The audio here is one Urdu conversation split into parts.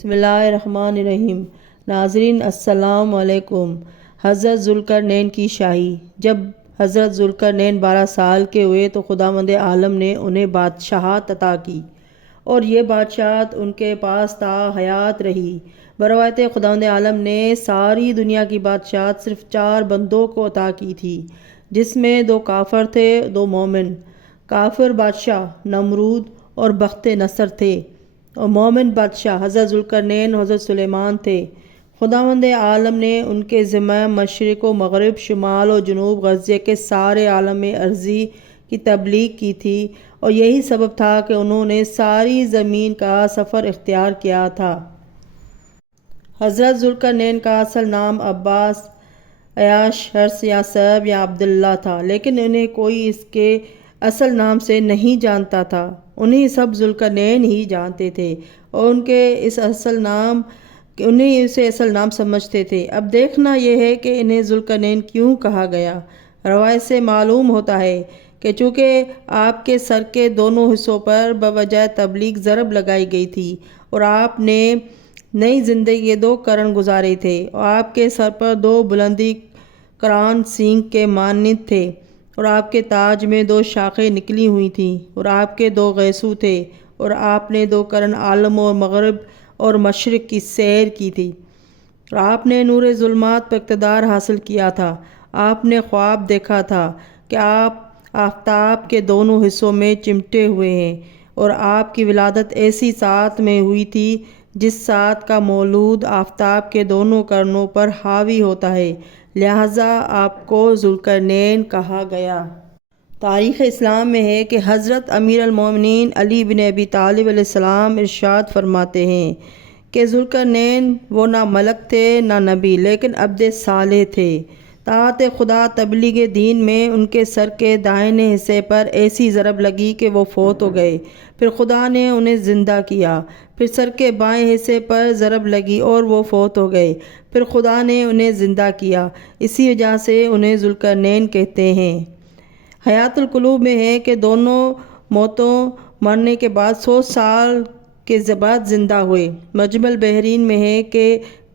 بسم اللہ الرحمن الرحیم۔ ناظرین السلام علیکم۔ حضرت ذوالقرنین کی شاہی۔ جب حضرت ذوالقرنین 12 سال کے ہوئے تو خداوند عالم نے انہیں بادشاہت عطا کی اور یہ بادشاہت ان کے پاس تا حیات رہی۔ بروایت خداوند عالم نے ساری دنیا کی بادشاہت صرف 4 بندوں کو عطا کی تھی، جس میں 2 کافر تھے، 2 مومن۔ کافر بادشاہ نمرود اور بخت نصر تھے اور مومن بادشاہ حضرت ذوالقرنین اور حضرت سلیمان تھے۔ خداوند عالم نے ان کے ذمہ مشرق و مغرب، شمال و جنوب غزے کے سارے عالم ارضی کی تبلیغ کی تھی، اور یہی سبب تھا کہ انہوں نے ساری زمین کا سفر اختیار کیا تھا۔ حضرت ذوالقرنین کا اصل نام عباس، عیاش، حرس یا صیب یا عبداللہ تھا، لیکن انہیں کوئی اس کے اصل نام سے نہیں جانتا تھا۔ انہیں سب ذوالقرنین ہی جانتے تھے اور انہیں اسے اصل نام سمجھتے تھے۔ اب دیکھنا یہ ہے کہ انہیں ذوالقرنین کیوں کہا گیا۔ روایت سے معلوم ہوتا ہے کہ چونکہ آپ کے سر کے دونوں حصوں پر بوجہ تبلیغ ضرب لگائی گئی تھی اور آپ نے نئی زندگی کے 2 قرن گزارے تھے، اور آپ کے سر پر 2 بلندی کران سینگ کے مانند تھے، اور آپ کے تاج میں 2 شاخیں نکلی ہوئی تھیں، اور آپ کے 2 گیسو تھے، اور آپ نے 2 قرن عالم اور مغرب اور مشرق کی سیر کی تھی، اور آپ نے نور ظلمات پر اقتدار حاصل کیا تھا۔ آپ نے خواب دیکھا تھا کہ آپ آفتاب کے دونوں حصوں میں چمٹے ہوئے ہیں، اور آپ کی ولادت ایسی ساعت میں ہوئی تھی جس ساعت کا مولود آفتاب کے دونوں قرنوں پر حاوی ہوتا ہے، لہٰذا آپ کو ذوالقرنین کہا گیا۔ تاریخ اسلام میں ہے کہ حضرت امیر المومنین علی بن ابی طالب علیہ السلام ارشاد فرماتے ہیں کہ ذوالقرنین وہ نہ ملک تھے نہ نبی، لیکن عبد صالح تھے۔ طاعت خدا تبلیغ دین میں ان کے سر کے دائیں حصے پر ایسی ضرب لگی کہ وہ فوت ہو گئے۔ پھر خدا نے انہیں زندہ کیا۔ پھر سر کے بائیں حصے پر ضرب لگی اور وہ فوت ہو گئے۔ پھر خدا نے انہیں زندہ کیا، اسی وجہ سے انہیں ذوالقرنین کہتے ہیں۔ حیات القلوب میں ہے کہ دونوں موتوں مرنے کے بعد 100 سال کے بعد زندہ ہوئے۔ مجمع البحرین میں ہے کہ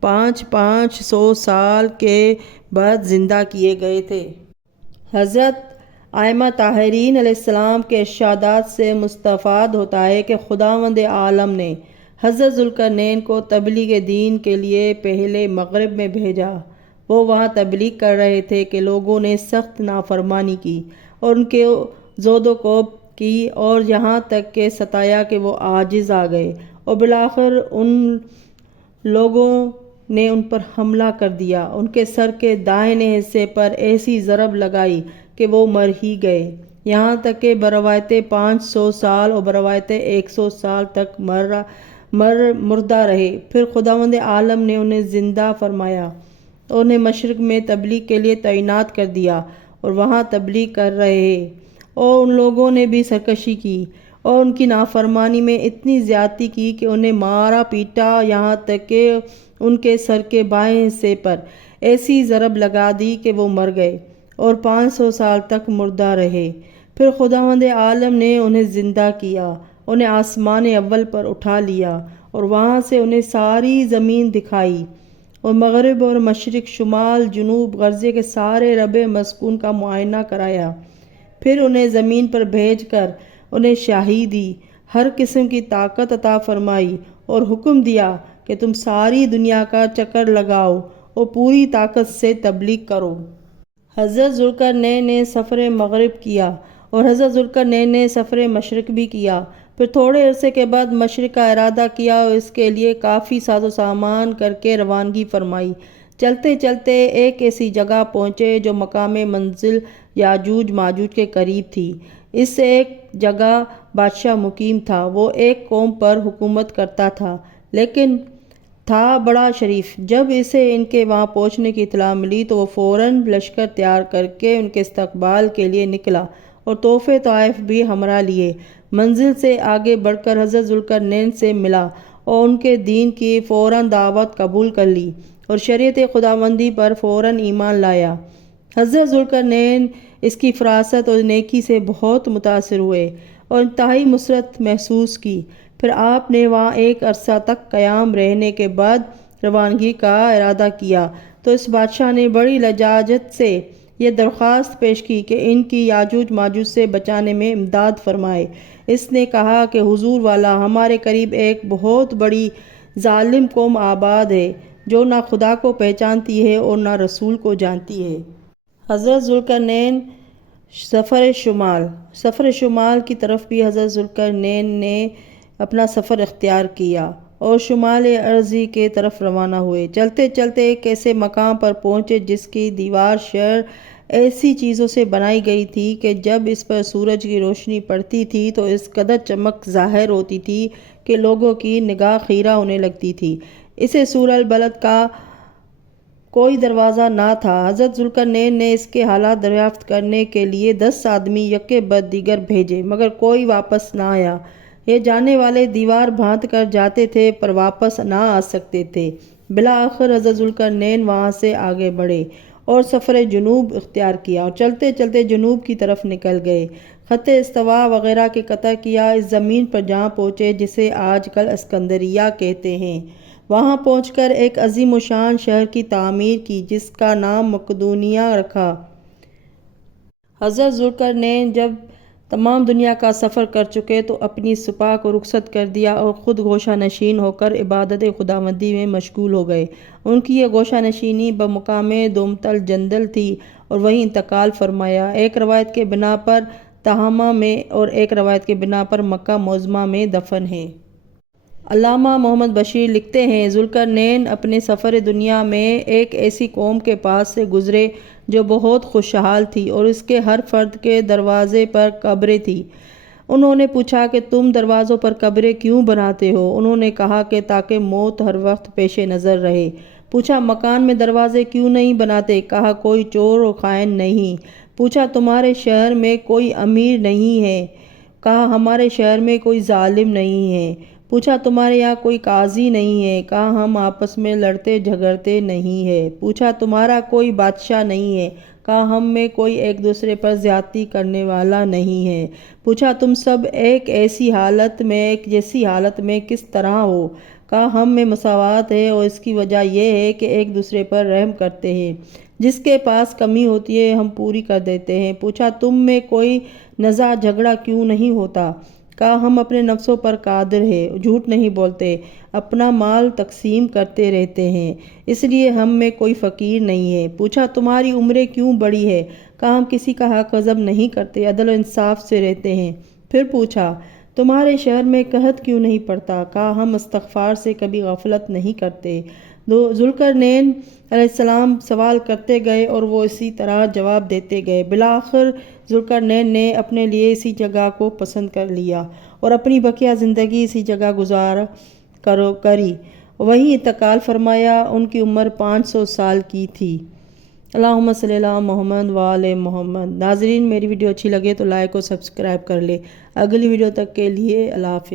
500 سال کے بعد زندہ کیے گئے تھے۔ حضرت ائمہ طاہرین علیہ السلام کے ارشادات سے مستفاد ہوتا ہے کہ خداوند عالم نے حضرت ذوالقرنین کو تبلیغ دین کے لیے پہلے مغرب میں بھیجا۔ وہ وہاں تبلیغ کر رہے تھے کہ لوگوں نے سخت نافرمانی کی اور ان کے زود و کوب کی، اور یہاں تک کہ ستایا کہ وہ عاجز آ گئے، اور بالآخر ان لوگوں نے ان پر حملہ کر دیا، ان کے سر کے دائیں حصے پر ایسی ضرب لگائی کہ وہ مر ہی گئے، یہاں تک کہ بروایت 500 سال اور بروایت 100 سال تک مردہ رہے۔ پھر خداوند عالم نے انہیں زندہ فرمایا اور انہیں مشرق میں تبلیغ کے لیے تعینات کر دیا، اور وہاں تبلیغ کر رہے ہیں۔ اور ان لوگوں نے بھی سرکشی کی اور ان کی نافرمانی میں اتنی زیادتی کی کہ انہیں مارا پیٹا، یہاں تک کہ ان کے سر کے بائیں حصے پر ایسی ضرب لگا دی کہ وہ مر گئے اور 500 سال تک مردہ رہے۔ پھر خداوند عالم نے انہیں زندہ کیا، انہیں آسمان اول پر اٹھا لیا اور وہاں سے انہیں ساری زمین دکھائی، اور مغرب اور مشرق، شمال، جنوب غزے کے سارے ربع مسکون کا معائنہ کرایا۔ پھر انہیں زمین پر بھیج کر انہیں شاہی دی، ہر قسم کی طاقت عطا فرمائی، اور حکم دیا کہ تم ساری دنیا کا چکر لگاؤ اور پوری طاقت سے تبلیغ کرو۔ حضرت ذوالقرنین نے سفر مغرب کیا اور حضرت ذوالقرنین نے سفر مشرق بھی کیا۔ پھر تھوڑے عرصے کے بعد مشرق کا ارادہ کیا اور اس کے لیے کافی ساز و سامان کر کے روانگی فرمائی۔ چلتے چلتے ایک ایسی جگہ پہنچے جو مقام منزل یاجوج ماجوج کے قریب تھی۔ اس ایک جگہ بادشاہ مقیم تھا، وہ ایک قوم پر حکومت کرتا تھا، لیکن تھا بڑا شریف۔ جب اسے ان کے وہاں پہنچنے کی اطلاع ملی تو وہ فوراً لشکر تیار کر کے ان کے استقبال کے لیے نکلا اور تحفے طائف بھی ہمراہ لیے۔ منزل سے آگے بڑھ کر حضرت ذوالقرنین سے ملا اور ان کے دین کی فوراً دعوت قبول کر لی اور شریعت خداوندی پر فوراً ایمان لایا۔ حضرت ذوالقرنین اس کی فراست اور نیکی سے بہت متاثر ہوئے اور انتہائی مسرت محسوس کی۔ پھر آپ نے وہاں ایک عرصہ تک قیام رہنے کے بعد روانگی کا ارادہ کیا تو اس بادشاہ نے بڑی لجاجت سے یہ درخواست پیش کی کہ ان کی یاجوج ماجوج سے بچانے میں امداد فرمائے۔ اس نے کہا کہ حضور والا، ہمارے قریب ایک بہت بڑی ظالم قوم آباد ہے جو نہ خدا کو پہچانتی ہے اور نہ رسول کو جانتی ہے۔ حضرت ذوالقرنین سفر شمال کی طرف بھی حضرت ذوالقرنین نے اپنا سفر اختیار کیا اور شمال ارضی کے طرف روانہ ہوئے۔ چلتے چلتے ایک ایسے مقام پر پہنچے جس کی دیوار شہر ایسی چیزوں سے بنائی گئی تھی کہ جب اس پر سورج کی روشنی پڑتی تھی تو اس قدر چمک ظاہر ہوتی تھی کہ لوگوں کی نگاہ خیرہ ہونے لگتی تھی۔ اسے سور البلد کا کوئی دروازہ نہ تھا۔ حضرت ذوالقرنین نے اس کے حالات دریافت کرنے کے لیے 10 آدمی یکے بعد دیگر بھیجے مگر کوئی واپس نہ آیا۔ یہ جانے والے دیوار بھانت کر جاتے تھے پر واپس نہ آ سکتے تھے۔ بالآخر حضرت ذوالقرنین وہاں سے آگے بڑھے اور سفر جنوب اختیار کیا اور چلتے چلتے جنوب کی طرف نکل گئے۔ خط استوا وغیرہ کے قطع کیا اس زمین پر جہاں پہنچے جسے آج کل اسکندریہ کہتے ہیں۔ وہاں پہنچ کر ایک عظیم الشان شہر کی تعمیر کی جس کا نام مقدونیہ رکھا۔ حضرت ذوالقرنین جب تمام دنیا کا سفر کر چکے تو اپنی سپاہ کو رخصت کر دیا اور خود گوشہ نشین ہو کر عبادت خداوندی میں مشغول ہو گئے۔ ان کی یہ گوشہ نشینی بمقام دومتل جندل تھی اور وہیں انتقال فرمایا، ایک روایت کے بنا پر تہامہ میں اور ایک روایت کے بنا پر مکہ معظمہ میں دفن ہے۔ علامہ محمد بشیر لکھتے ہیں، ذوالقرنین اپنے سفر دنیا میں ایک ایسی قوم کے پاس سے گزرے جو بہت خوشحال تھی اور اس کے ہر فرد کے دروازے پر قبریں تھیں۔ انہوں نے پوچھا کہ تم دروازوں پر قبریں کیوں بناتے ہو؟ انہوں نے کہا کہ تاکہ موت ہر وقت پیش نظر رہے۔ پوچھا مکان میں دروازے کیوں نہیں بناتے؟ کہا کوئی چور و خائن نہیں۔ پوچھا تمہارے شہر میں کوئی امیر نہیں ہے؟ کہا ہمارے شہر میں کوئی ظالم نہیں ہے۔ پوچھا تمہارے یہاں کوئی قاضی نہیں ہے؟ کہا ہم آپس میں لڑتے جھگڑتے نہیں ہے۔ پوچھا تمہارا کوئی بادشاہ نہیں ہے؟ کہا ہم میں کوئی ایک دوسرے پر زیادتی کرنے والا نہیں ہے۔ پوچھا تم سب ایک جیسی حالت میں کس طرح ہو؟ کہا ہم میں مساوات ہے اور اس کی وجہ یہ ہے کہ ایک دوسرے پر رحم کرتے ہیں، جس کے پاس کمی ہوتی ہے ہم پوری کر دیتے ہیں۔ پوچھا تم میں کوئی نزاع جھگڑا کیوں نہیں ہوتا؟ کہا ہم اپنے نفسوں پر قادر ہیں، جھوٹ نہیں بولتے، اپنا مال تقسیم کرتے رہتے ہیں، اس لیے ہم میں کوئی فقیر نہیں ہے۔ پوچھا تمہاری عمریں کیوں بڑی ہے؟ کہا ہم کسی کا حق ہضم نہیں کرتے، عدل و انصاف سے رہتے ہیں۔ پھر پوچھا تمہارے شہر میں قحط کیوں نہیں پڑتا؟ کہا ہم استغفار سے کبھی غفلت نہیں کرتے۔ ذوالقرنین علیہ السلام سوال کرتے گئے اور وہ اسی طرح جواب دیتے گئے۔ بالآخر ذوالقرنین نے اپنے لیے اسی جگہ کو پسند کر لیا اور اپنی بقیہ زندگی اسی جگہ گزار کری، وہیں انتقال فرمایا۔ ان کی عمر 500 سال کی تھی۔ اللہم صلی علی محمد وآل محمد۔ ناظرین میری ویڈیو اچھی لگے تو لائک اور سبسکرائب کر لیں۔ اگلی ویڈیو تک کے لیے اللہ حافظ۔